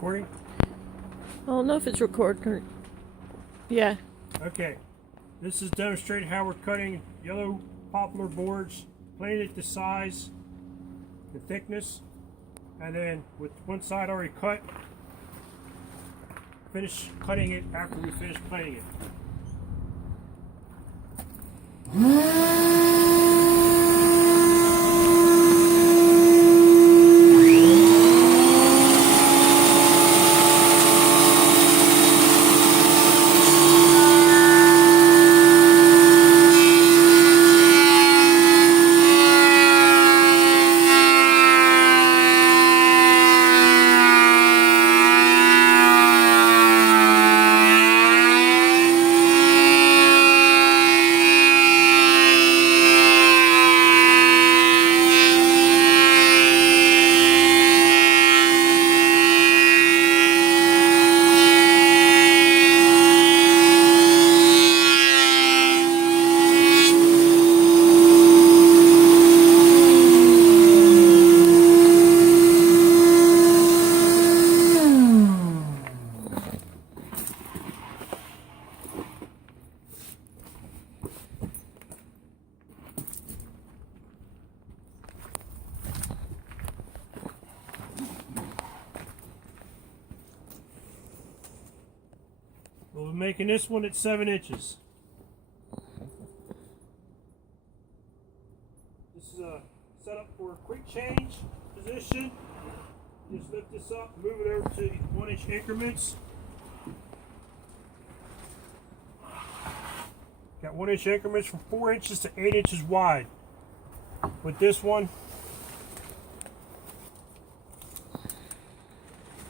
recording? I don't know if it's recording. Yeah. Okay. This is demonstrating how we're cutting yellow poplar boards, planing it to size, the thickness, and then with one side already cut, finish cutting it after we finish planing it. We'll be making this one at 7 inches. This is a setup for a quick change position. Just lift this up, move it over to 1-inch increments. Got 1-inch increments from 4 inches to 8 inches wide. With this one,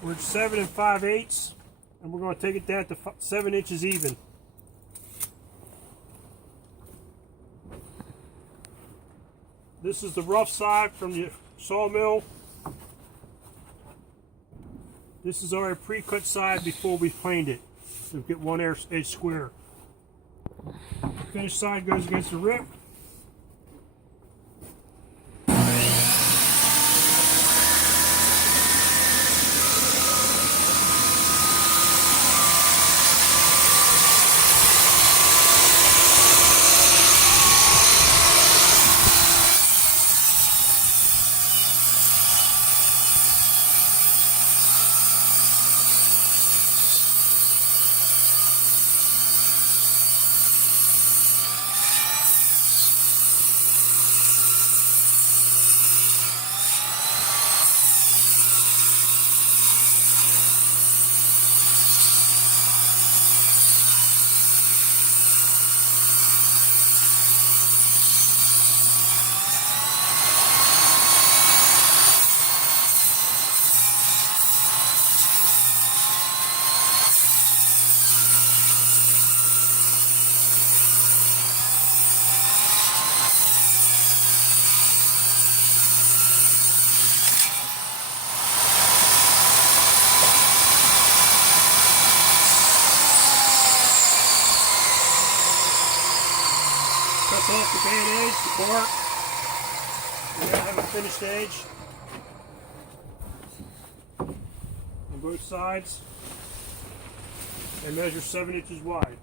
we're at 7 5/8. And we're going to take it down to 7 inches even. This is the rough side from the sawmill. This is our pre-cut side before we planed it. So get one edge square. The finished side goes against the rip. Cut off the band edge, the bark. We now have a finished edge on both sides and measure 7 inches wide.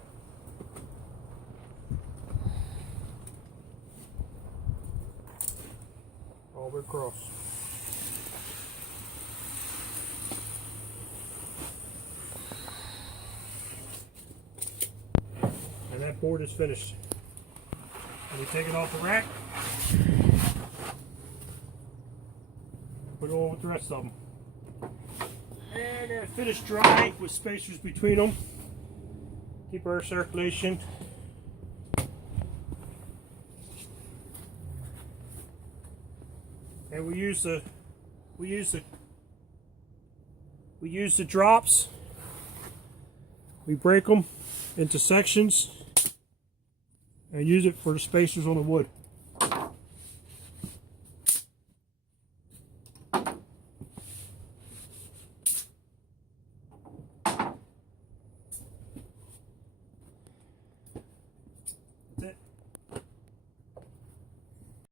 All the way across. And that board is finished. And we take it off the rack, put it on with the rest of them. And they're finished dry with spacers between them. Keep our circulation. And we use the drops. We break them into sections and use it for the spacers on the wood.